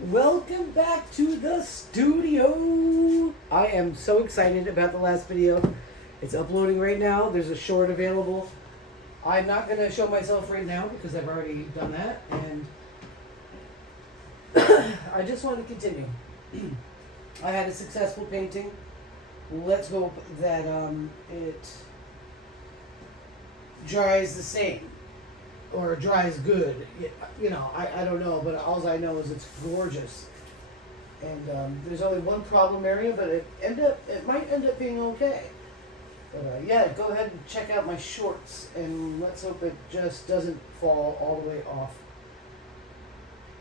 Welcome back to the studio. I am so excited about the last video. It's uploading right now. There's a short available. I'm not going to show myself right now because I've already done that. And I just want to continue. I had a successful painting. Let's hope that it dries the same. Or dries good. You know, I don't know, but all I know is it's gorgeous. And there's only one problem area, but it might end up being okay. But yeah, go ahead and check out my shorts, and let's hope it just doesn't fall all the way off.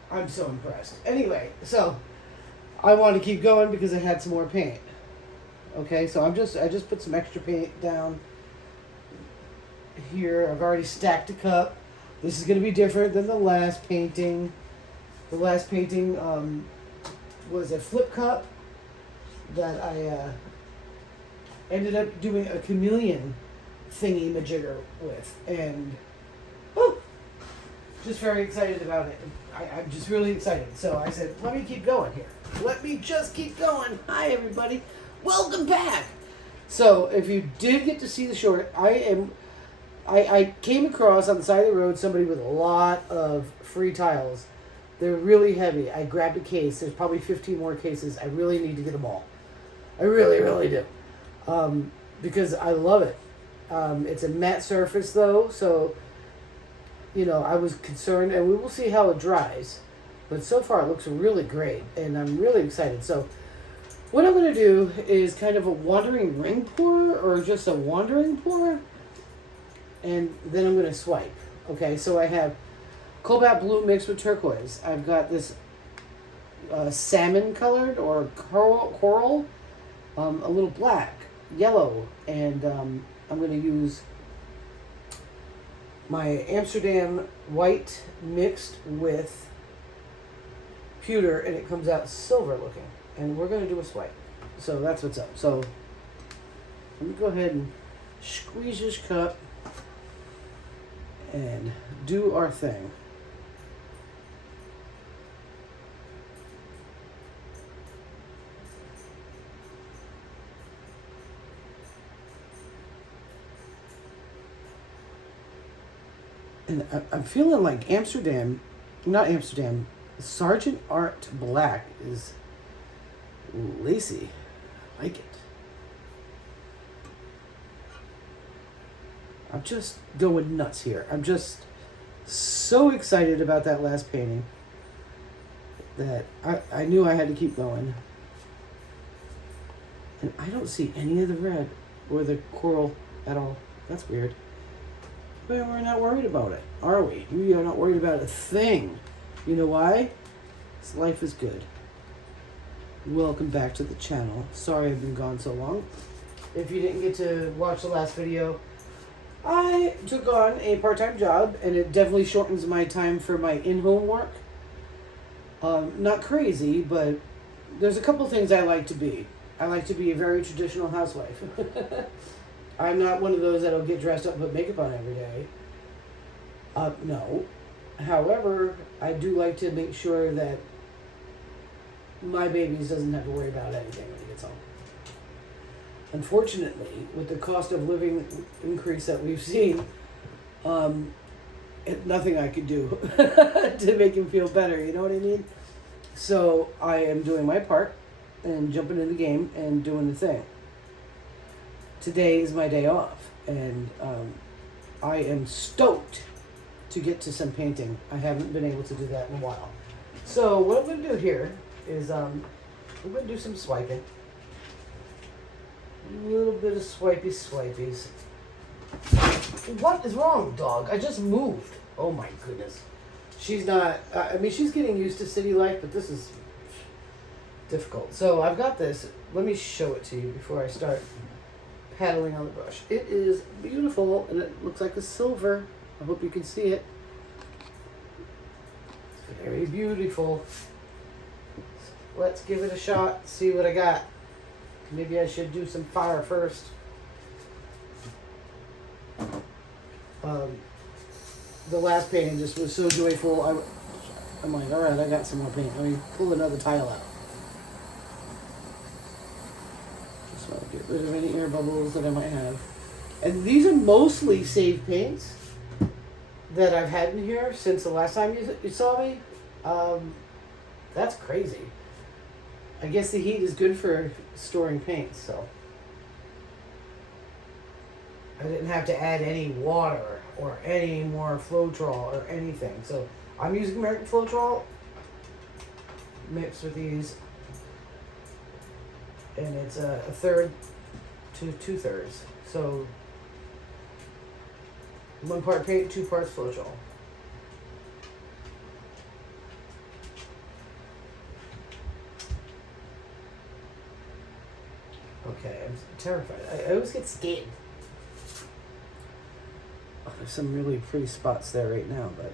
I'm so impressed. Anyway, so I want to keep going because I had some more paint. Okay, so I just put some extra paint down here. I've already stacked a cup. This is going to be different than the last painting. The last painting was a flip cup that I ended up doing a chameleon thingy majigger with. And just very excited about it. I'm just really excited. So I said, let me keep going here. Let me just keep going. Hi, everybody. Welcome back. So if you did get to see the short, I came across on the side of the road somebody with a lot of free tiles. They're really heavy. I grabbed a case. There's probably 15 more cases. I really need to get them all. I really, really do. Because I love it. It's a matte surface though, so you know, I was concerned, and we will see how it dries. But so far it looks really great, and I'm really excited. So what I'm going to do is kind of a wandering ring pour, or just a wandering pour. And then I'm going to swipe. Okay, so I have cobalt blue mixed with turquoise. I've got this salmon colored or coral, a little black, yellow, and I'm going to use my Amsterdam white mixed with pewter, and it comes out silver looking. And we're going to do a swipe. So that's what's up. So let me go ahead and squeeze this cup and do our thing. And I'm feeling like Sergeant Art Black is lacy. I like it. I'm just going nuts here. I'm just so excited about that last painting that I knew I had to keep going. And I don't see any of the red or the coral at all. That's weird. But we're not worried about it, are we? We are not worried about a thing. You know why? This life is good. Welcome back to the channel. Sorry I've been gone so long. If you didn't get to watch the last video, I took on a part-time job, and it definitely shortens my time for my in-home work. Not crazy, but there's a couple things I like to be. I like to be a very traditional housewife. I'm not one of those that'll get dressed up and put makeup on every day. No. However, I do like to make sure that my babies doesn't have to worry about anything when he gets home. Unfortunately, with the cost of living increase that we've seen, nothing I could do to make him feel better, you know what I mean? So I am doing my part and jumping in the game and doing the thing. Today is my day off, and I am stoked to get to some painting. I haven't been able to do that in a while. So what I'm going to do here is I'm going to do some swiping. A little bit of swipies. What is wrong, dog? I just moved. Oh my goodness. She's not, she's getting used to city life, but this is difficult. So I've got this. Let me show it to you before I start paddling on the brush. It is beautiful, and it looks like a silver. I hope you can see it. It's very beautiful. Let's give it a shot, see what I got. Maybe I should do some fire first. The last painting just was so joyful. I'm like, all right, I got some more paint. Let me pull another tile out. Just want to get rid of any air bubbles that I might have. And these are mostly save paints that I've had in here since the last time you saw me. That's crazy. I guess the heat is good for storing paints, so. I didn't have to add any water or any more Floetrol or anything. So I'm using American Floetrol mixed with these. And it's a third to 2/3. So 1 part paint, 2 parts Floetrol. Okay, I'm terrified. I always get scared. Oh, there's some really pretty spots there right now, but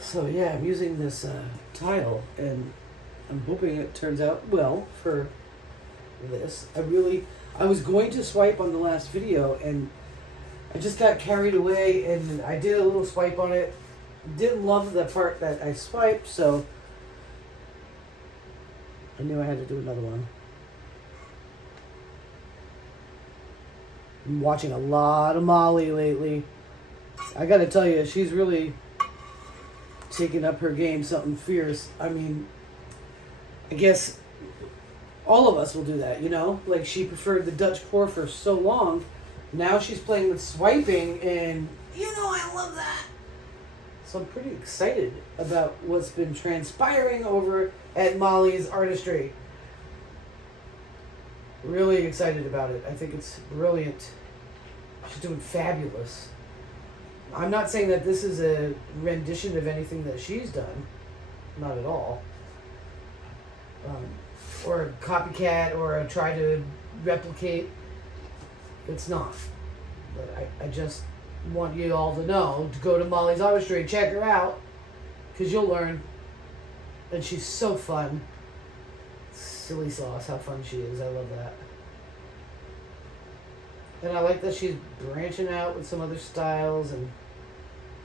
so yeah, I'm using this tile, and I'm hoping it turns out well for this. I was going to swipe on the last video, and I just got carried away, and I did a little swipe on it. Didn't love the part that I swiped, so I knew I had to do another one. I'm watching a lot of Molly lately. I gotta tell you, she's really taking up her game something fierce. I mean, I guess all of us will do that, you know? Like, she preferred the Dutch pour for so long. Now she's playing with swiping, and I love that. So I'm pretty excited about what's been transpiring over at Molly's Artistry. Really excited about it. I think it's brilliant. She's doing fabulous. I'm not saying that this is a rendition of anything that she's done. Not at all. Or a copycat or a try to replicate. It's not. But I just want you all to know to go to Molly's Artistry, check her out, because you'll learn. And she's so fun. Silly sauce, how fun she is. I love that. And I like that she's branching out with some other styles. And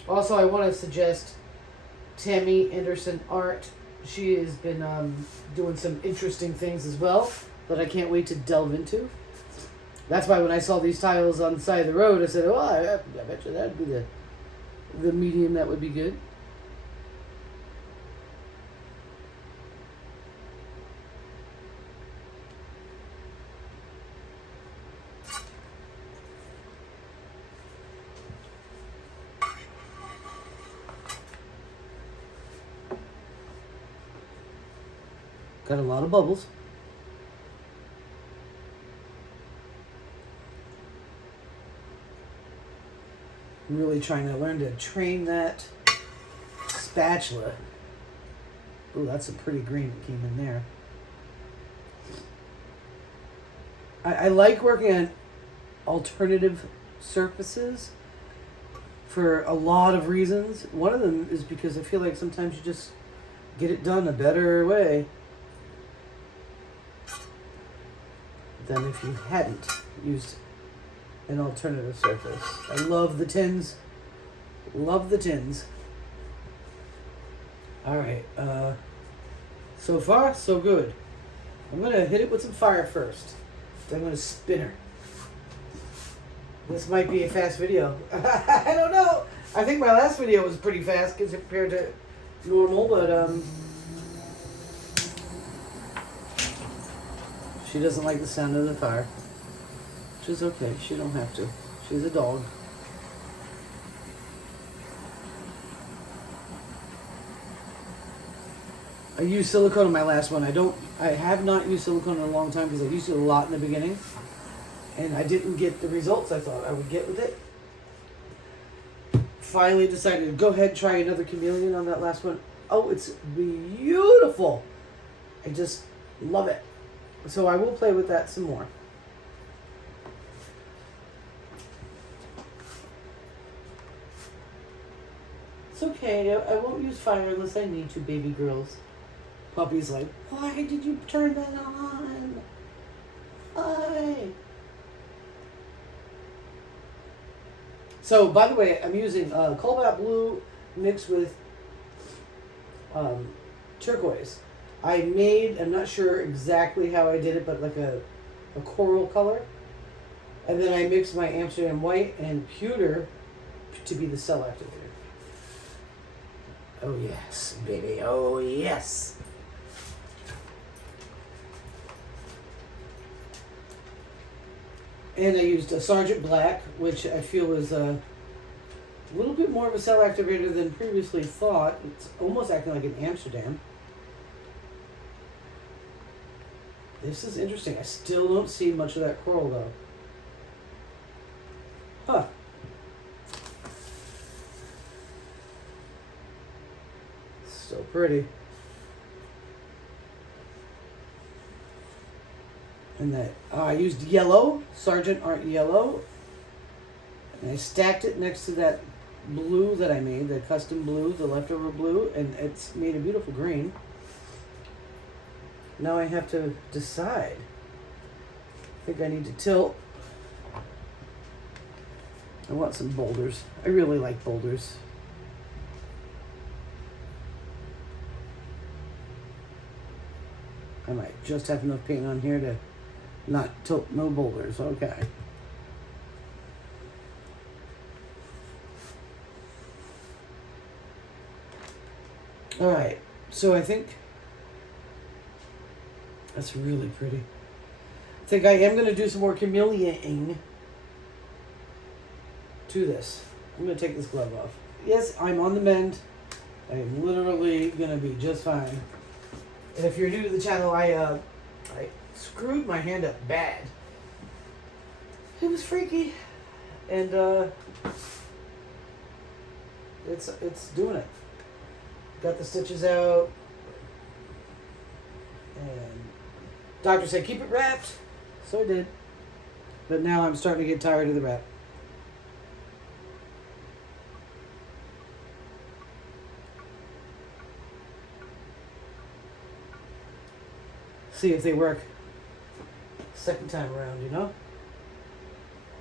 also, I want to suggest Tammy Anderson Art. She has been doing some interesting things as well that I can't wait to delve into. That's why when I saw these tiles on the side of the road, I said, "Oh, I bet you that'd be the medium that would be good." Got a lot of bubbles. I'm really trying to learn to train that spatula. Oh, that's some pretty green that came in there. I like working on alternative surfaces for a lot of reasons. One of them is because I feel like sometimes you just get it done a better way than if you hadn't used an alternative surface. I love the tins. Love the tins. Alright, so far, so good. I'm going to hit it with some fire first. Then I'm going to spin her. This might be a fast video. I don't know. I think my last video was pretty fast compared to normal, but she doesn't like the sound of the fire. Which is okay. She don't have to. She's a dog. I used silicone in my last one. I have not used silicone in a long time because I used it a lot in the beginning. And I didn't get the results I thought I would get with it. Finally decided to go ahead and try another chameleon on that last one. Oh, it's beautiful. I just love it. So I will play with that some more. It's okay. I won't use fire unless I need to, baby girls. Puppy's like, why did you turn that on? Why? So, by the way, I'm using Cobalt Blue mixed with turquoise. I'm not sure exactly how I did it, but like a coral color. And then I mixed my Amsterdam White and pewter to be the cell activator. Oh yes, baby, oh yes. And I used a Sergeant Black, which I feel is a little bit more of a cell activator than previously thought. It's almost acting like an Amsterdam. This is interesting. I still don't see much of that coral though. Huh. So pretty. And that I used yellow, Sergeant Art yellow, and I stacked it next to that blue that I made, the custom blue, the leftover blue, and it's made a beautiful green. Now I have to decide. I think I need to tilt. I want some boulders. I really like boulders. I might just have enough paint on here to not tilt no boulders. Okay. All right. So I think that's really pretty. I think I am going to do some more chameleoning to this. I'm going to take this glove off. Yes, I'm on the mend. I am literally going to be just fine. And if you're new to the channel, I screwed my hand up bad. It was freaky, and it's doing it. Got the stitches out, and doctor said keep it wrapped, so I did. But now I'm starting to get tired of the wrap. See if they work second time around, you know?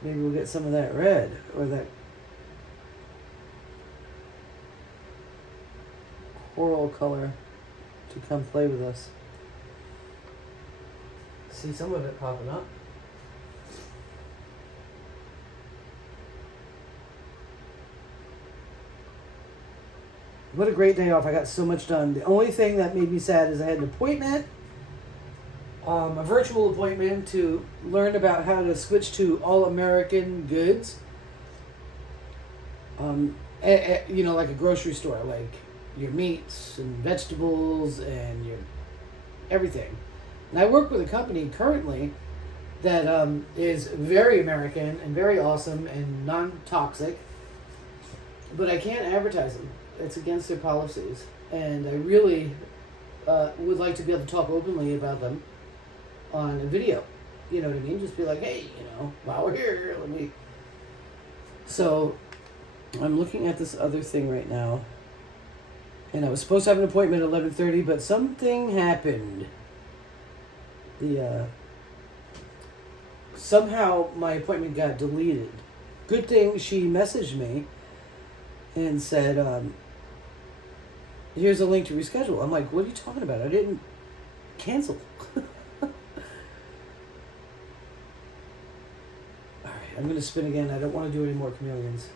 Maybe we'll get some of that red or that coral color to come play with us. See some of it popping up. What a great day off. I got so much done. The only thing that made me sad is I had an appointment, a virtual appointment to learn about how to switch to all American goods. You know, like a grocery store, like your meats and vegetables and your everything. And I work with a company currently that is very American and very awesome and non-toxic, but I can't advertise them. It's against their policies, and I really would like to be able to talk openly about them on a video. You know what I mean? Just be like, hey, you know, while we're here, let me. So I'm looking at this other thing right now, and I was supposed to have an appointment at 11:30, but something happened. Somehow my appointment got deleted. Good thing she messaged me and said, here's a link to reschedule. I'm like, what are you talking about? I didn't cancel. Alright, I'm going to spin again. I don't want to do any more chameleons.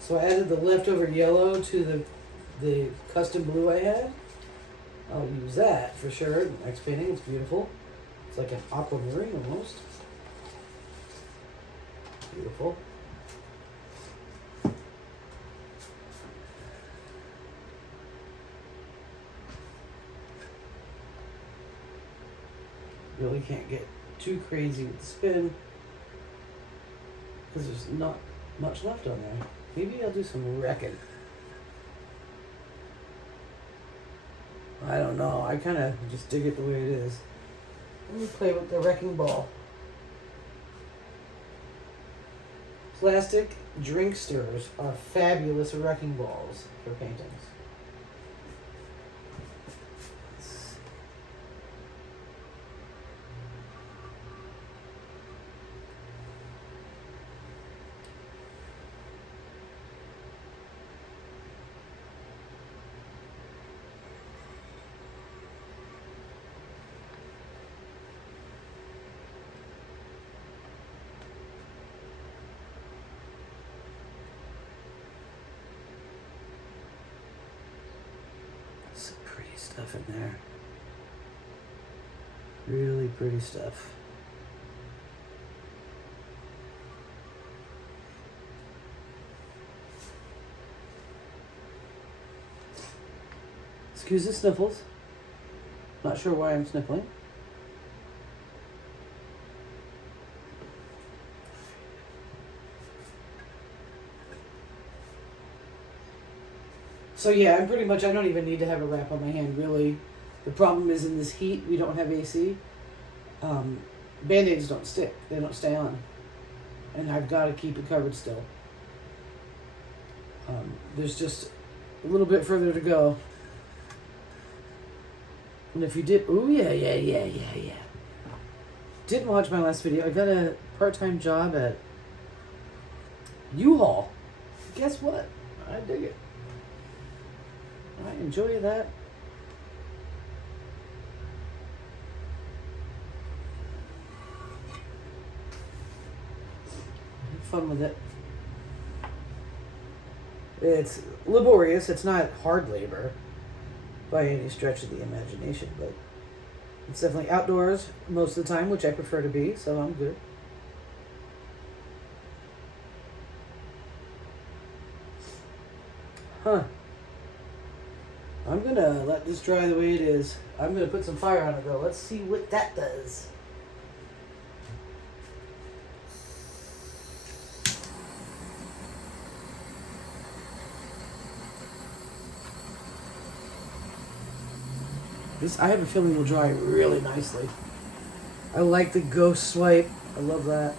So I added the leftover yellow to the custom blue I had. I'll use that for sure. Next painting, it's beautiful. It's like an aquamarine almost. Beautiful. Really can't get too crazy with the spin because there's not much left on there. Maybe I'll do some wrecking. I don't know. I kind of just dig it the way it is. Let me play with the wrecking ball. plastic drink stirrers are fabulous wrecking balls for paintings. Some pretty stuff in there. Really pretty stuff. Excuse the sniffles. Not sure why I'm sniffling. So yeah, I'm pretty much, I don't even need to have a wrap on my hand, really. The problem is in this heat, we don't have AC. Band-Aids don't stick. They don't stay on. And I've got to keep it covered still. There's just a little bit further to go. And if you did, oh yeah. Didn't watch my last video. I got a part-time job at U-Haul. Guess what? I dig it. I enjoy that. Have fun with it. It's laborious. It's not hard labor by any stretch of the imagination, but it's definitely outdoors most of the time, which I prefer to be, so I'm good. Huh. I'm gonna let this dry the way it is. I'm gonna put some fire on it though. Let's see what that does. This, I have a feeling, will dry really nicely. I like the ghost swipe. I love that.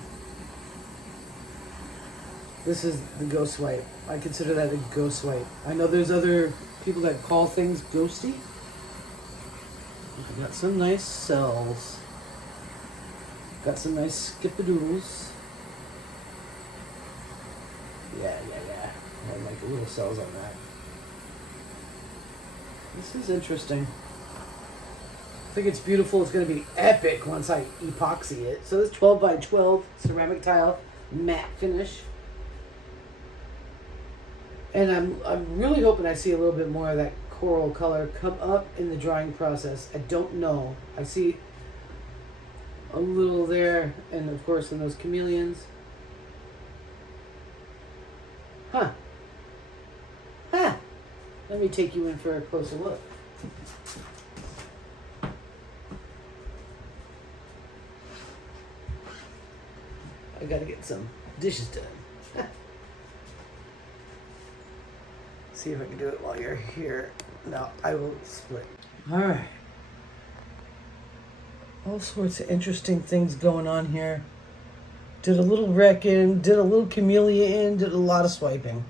This is the ghost swipe. I consider that a ghost swipe. I know there's other people that call things ghosty. I got some nice cells. Got some nice skip-a-doodles. Yeah. I like the little cells on that. This is interesting. I think it's beautiful. It's going to be epic once I epoxy it. So this 12 by 12 ceramic tile matte finish. And I'm really hoping I see a little bit more of that coral color come up in the drying process. I don't know. I see a little there, and of course in those chameleons. Huh. Let me take you in for a closer look. I gotta get some dishes done. See if I can do it while you're here. No, I will split. All right. All sorts of interesting things going on here. Did a little wrecking, did a little chameleon, did a lot of swiping.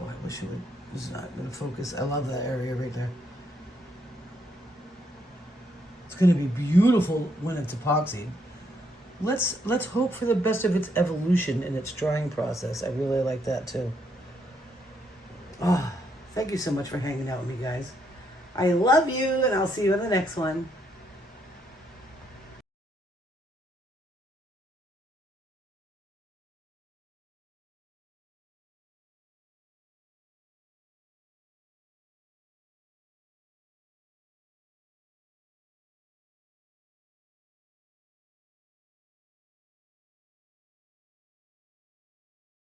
Oh, I wish it was not going to focus. I love that area right there. It's going to be beautiful when it's epoxied. Let's hope for the best of its evolution in its drying process. I really like that too. Thank you so much for hanging out with me, guys. I love you, and I'll see you in the next one.